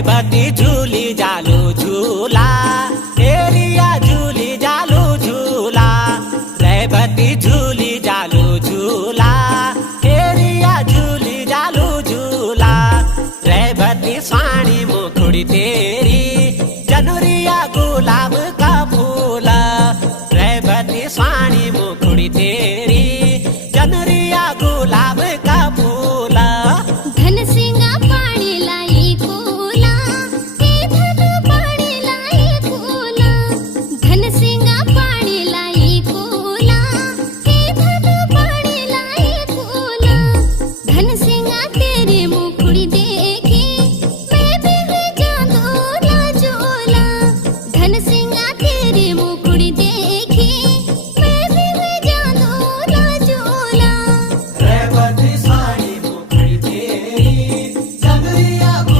रेवती झूली जालू झूला, एरिया झूली जालू झूला। रेवती झूली जालू झूला, एरिया झूली जालू झूला। रेवती स्वाणी मुखुड़ी ते